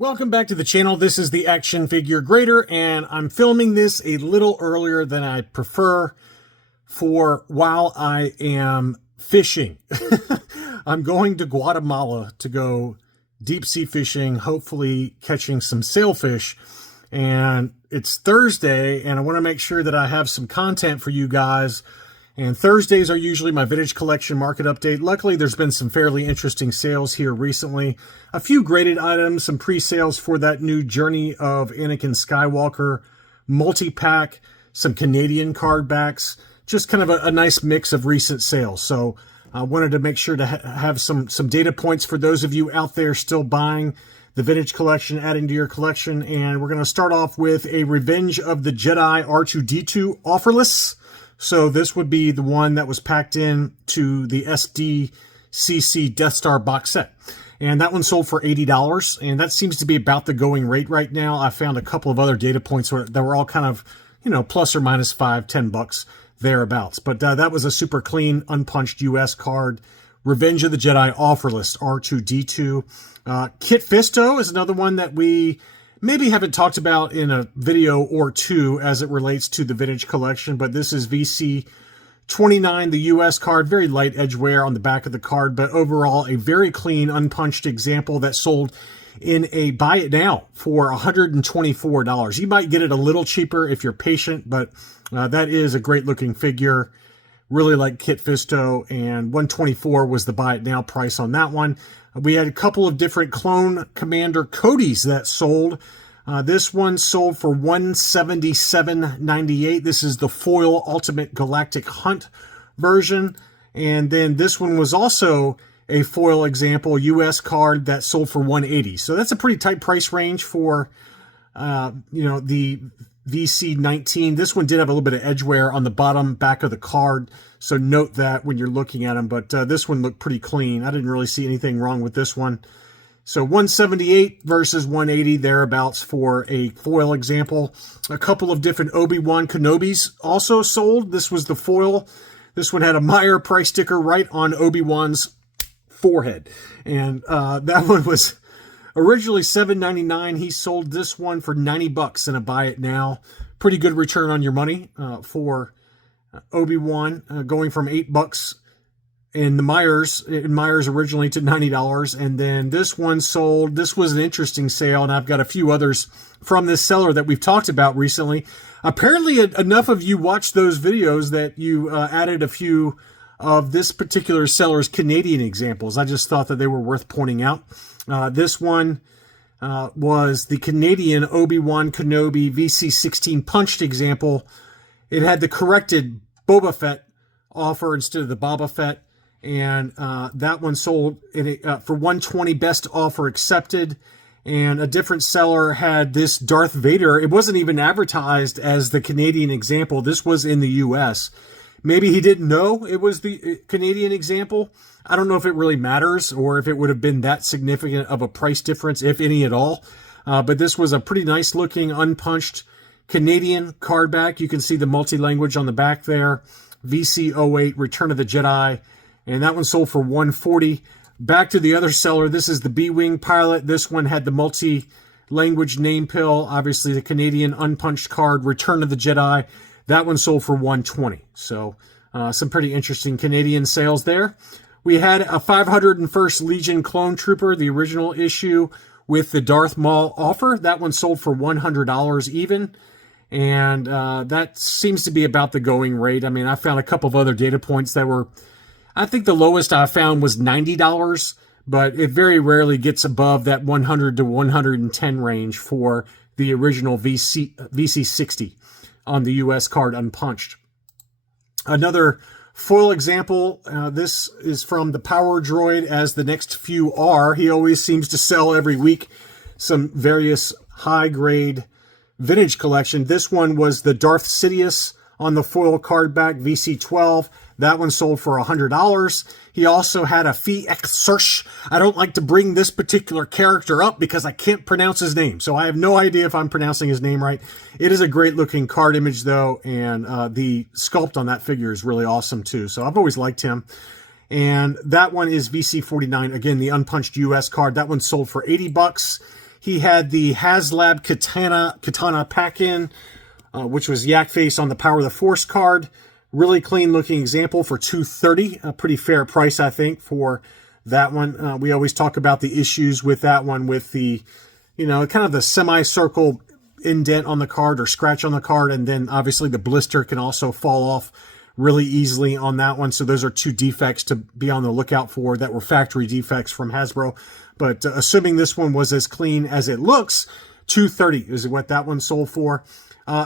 Welcome back to the channel. This is the Action Figure Grader, and I'm filming this a little earlier than I prefer for while I am fishing. I'm going to Guatemala to go deep sea fishing, hopefully catching some sailfish. And it's Thursday, and I want to make sure that I have some content for you guys. And Thursdays are usually my vintage collection market update. Luckily, there's been some fairly interesting sales here recently. A few graded items, some pre-sales for that new Journey of Anakin Skywalker multi-pack, some Canadian card backs, just kind of a nice mix of recent sales. So I wanted to make sure to have some data points for those of you out there still buying the vintage collection, adding to your collection. And we're going to start off with a Revenge of the Jedi R2-D2 offerless. So this would be the one that was packed in to the SDCC Death Star box set. And that one sold for $80. And that seems to be about the going rate right now. I found a couple of other data points that were all kind of, plus or minus $5-10 thereabouts. But that was a super clean, unpunched US card. Revenge of the Jedi offerless R2-D2. Kit Fisto is another one that we maybe haven't talked about in a video or two as it relates to the vintage collection, but this is VC29, the US card, very light edge wear on the back of the card, but overall a very clean, unpunched example that sold in a buy it now for $124. You might get it a little cheaper if you're patient, but that is a great looking figure. Really like Kit Fisto, and $124 was the buy it now price on that one. We had a couple of different Clone Commander Codys that sold. This one sold for $177.98. This is the foil Ultimate Galactic Hunt version. And then this one was also a foil example US card that sold for $180. So that's a pretty tight price range for, the VC19. This one did have a little bit of edge wear on the bottom back of the card, so note that when you're looking at them, but this one looked pretty clean. I didn't really see anything wrong with this one. So 178 versus 180 thereabouts for a foil example. A couple of different Obi-Wan Kenobis also sold. This was the foil. This one had a Meyer price sticker right on Obi-Wan's forehead, and that one was originally $7.99. He sold this one for $90 in a buy it now. Pretty good return on your money for Obi-Wan, going from $8 in the Myers originally to $90. And then this one sold. This was an interesting sale, and I've got a few others from this seller that we've talked about recently. Apparently, enough of you watched those videos that you added a few of this particular seller's Canadian examples. I just thought that they were worth pointing out. This one was the Canadian Obi-Wan Kenobi VC16 punched example. It had the corrected Boba Fett offer instead of the Boba Fett, and that one sold for $120 best offer accepted. And a different seller had this Darth Vader. It wasn't even advertised as the Canadian example. This was in the US. Maybe he didn't know it was the Canadian example. I don't know if it really matters or if it would have been that significant of a price difference, if any at all. But this was a pretty nice looking unpunched Canadian card back. You can see the multi-language on the back there. VC08 Return of the Jedi. And that one sold for $140. Back to the other seller. This is the B-Wing pilot. This one had the multi-language name pill. Obviously the Canadian unpunched card Return of the Jedi. That one sold for $120. So some pretty interesting Canadian sales there. We had a 501st Legion Clone Trooper, the original issue with the Darth Maul offer. That one sold for $100 even. And that seems to be about the going rate. I mean, I found a couple of other data points that were, I think the lowest I found was $90, but it very rarely gets above that 100 to 110 range for the original VC60 on the US card unpunched. Another foil example, this is from the Power Droid, as the next few are. He always seems to sell every week some various high-grade vintage collection. This one was the Darth Sidious on the foil card back, VC12. That one sold for $100. He also had a Fi Exersh. I don't like to bring this particular character up because I can't pronounce his name, so I have no idea if I'm pronouncing his name right. It is a great looking card image though, and the sculpt on that figure is really awesome too, so I've always liked him. And that one is VC49, again, the unpunched US card. That one sold for $80. He had the Haslab Katana pack-in, which was Yak Face on the Power of the Force card. Really clean looking example for $230. A pretty fair price, I think, for that one. We always talk about the issues with that one, with the, kind of the semicircle indent on the card or scratch on the card. And then obviously the blister can also fall off really easily on that one. So those are two defects to be on the lookout for that were factory defects from Hasbro. But assuming this one was as clean as it looks, $230 is what that one sold for.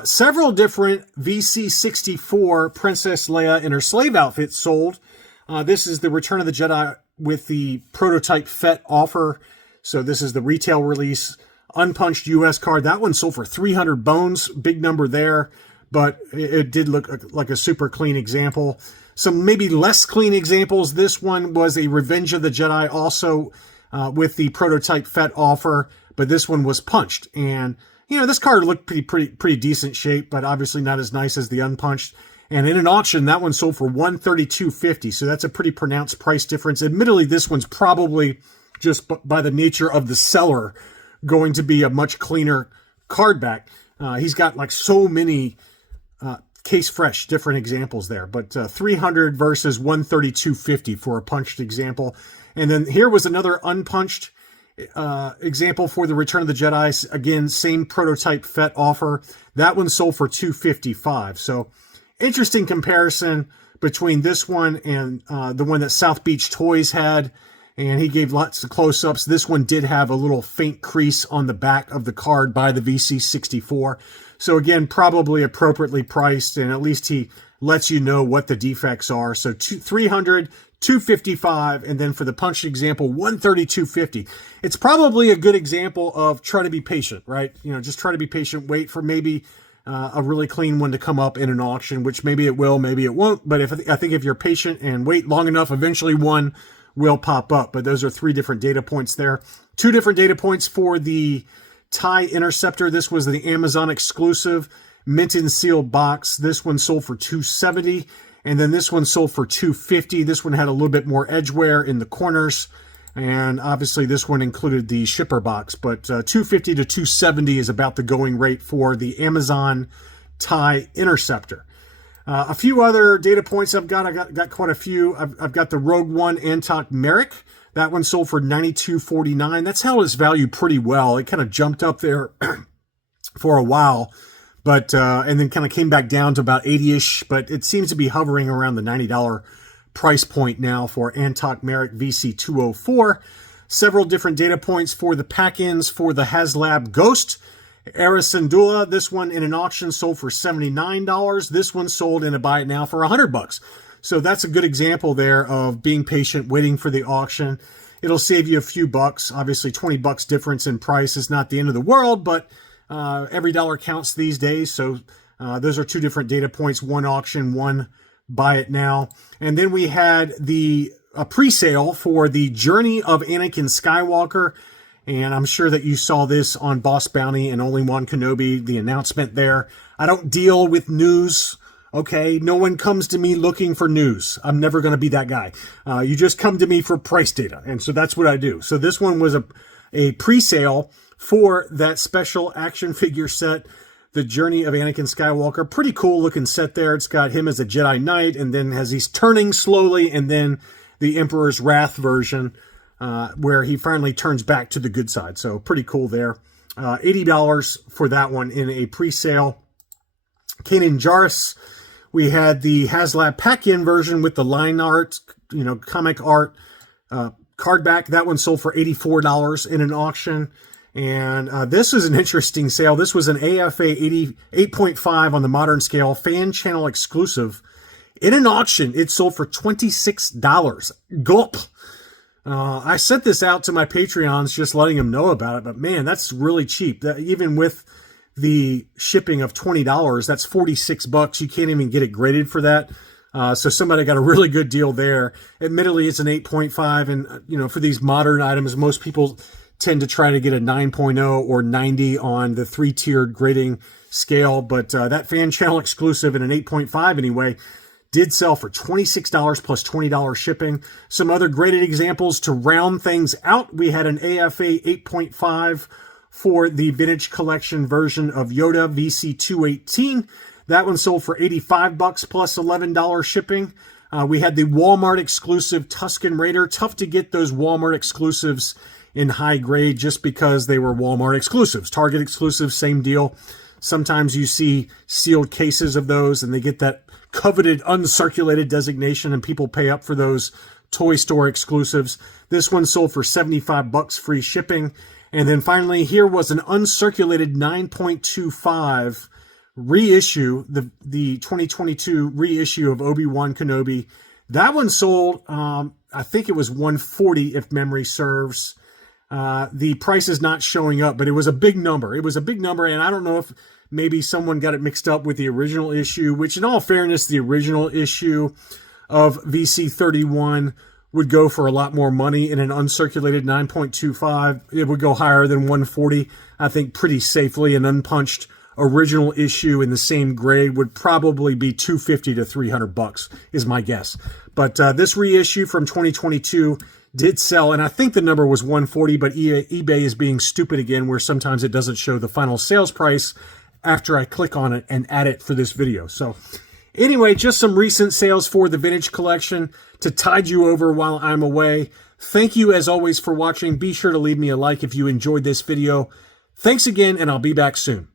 Several different VC64 Princess Leia in her slave outfit sold. This is the Return of the Jedi with the prototype FET offer. So this is the retail release, unpunched US card. That one sold for 300 bones, big number there, but it did look like a super clean example. Some maybe less clean examples. This one was a Revenge of the Jedi also with the prototype FET offer, but this one was punched. And this card looked pretty decent shape, but obviously not as nice as the unpunched. And in an auction, that one sold for $132.50. So that's a pretty pronounced price difference. Admittedly, this one's probably just by the nature of the seller going to be a much cleaner card back. He's got like so many case fresh different examples there, but 300 versus $132.50 for a punched example. And then here was another unpunched example for the Return of the Jedi. Again, same prototype FET offer. That one sold for $255. So interesting comparison between this one and the one that South Beach Toys had. And he gave lots of close-ups. This one did have a little faint crease on the back of the card by the VC64. So again, probably appropriately priced, and at least he lets you know what the defects are. So $300, $255, and then for the punched example, $132.50. It's probably a good example of try to be patient, right? Just try to be patient. Wait for maybe a really clean one to come up in an auction, which maybe it will, maybe it won't. But I think if you're patient and wait long enough, eventually one will pop up. But those are 3 different data points there. 2 different data points for the TIE Interceptor. This was the Amazon exclusive mint and sealed box. This one sold for $270, and then this one sold for $250. This one had a little bit more edge wear in the corners, and obviously this one included the shipper box. But $250 to $270 is about the going rate for the Amazon TIE Interceptor. A few other data points I've got. I got quite a few. I've got the Rogue One Antok Merrick. That one sold for $92.49. That's held its value pretty well. It kind of jumped up there for a while, but and then kind of came back down to about 80-ish. But it seems to be hovering around the $90 price point now for Antok Merrick VC204. Several different data points for the pack-ins for the Haslab Ghost. Era Syndulla, this one in an auction sold for $79. This one sold in a buy it now for $100. So that's a good example there of being patient, waiting for the auction. It'll save you a few bucks. Obviously, $20 difference in price is not the end of the world, but every dollar counts these days. So those are 2 different data points, one auction, one buy it now. And then we had the pre-sale for the Journey of Anakin Skywalker. And I'm sure that you saw this on Boss Bounty and Only One Kenobi, the announcement there. I don't deal with news, okay? No one comes to me looking for news. I'm never going to be that guy. You just come to me for price data, and so that's what I do. So this one was a pre-sale for that special action figure set, The Journey of Anakin Skywalker. Pretty cool looking set there. It's got him as a Jedi Knight, and then as he's turning slowly, and then the Emperor's Wrath version, where he finally turns back to the good side. So pretty cool there. $80 for that one in a pre-sale. Kanan Jarrus, we had the Haslab pack-in version with the line art, comic art card back. That one sold for $84 in an auction. And this is an interesting sale. This was an AFA 8.5 on the modern scale, fan channel exclusive. In an auction, it sold for $26. Gulp. I sent this out to my Patreons, just letting them know about it. But man, that's really cheap. Even with the shipping of $20, that's $46. You can't even get it graded for that. So somebody got a really good deal there. Admittedly, it's an 8.5. And, for these modern items, most people tend to try to get a 9.0 or 90 on the 3-tiered grading scale. But that fan channel exclusive in an 8.5 anyway did sell for $26 plus $20 shipping. Some other graded examples to round things out. We had an AFA 8.5 for the Vintage Collection version of Yoda VC218. That one sold for $85 plus $11 shipping. We had the Walmart exclusive Tusken Raider. Tough to get those Walmart exclusives in high grade just because they were Walmart exclusives. Target exclusives, same deal. Sometimes you see sealed cases of those and they get that coveted uncirculated designation and people pay up for those toy store exclusives. This one sold for $75 free shipping. And then finally, here was an uncirculated 9.25 reissue, the 2022 reissue of Obi-Wan Kenobi. That one sold, I think it was $140 if memory serves. The price is not showing up, but it was a big number. It was a big number, and I don't know if maybe someone got it mixed up with the original issue, which in all fairness, the original issue of VC31 would go for a lot more money. In an uncirculated 9.25, it would go higher than 140, I think pretty safely. An unpunched original issue in the same grade would probably be $250 to $300 is my guess. But this reissue from 2022 did sell, and I think the number was 140, but eBay is being stupid again, where sometimes it doesn't show the final sales price after I click on it and add it for this video. So anyway, just some recent sales for the Vintage Collection to tide you over while I'm away. Thank you as always for watching. Be sure to leave me a like if you enjoyed this video. Thanks again, and I'll be back soon.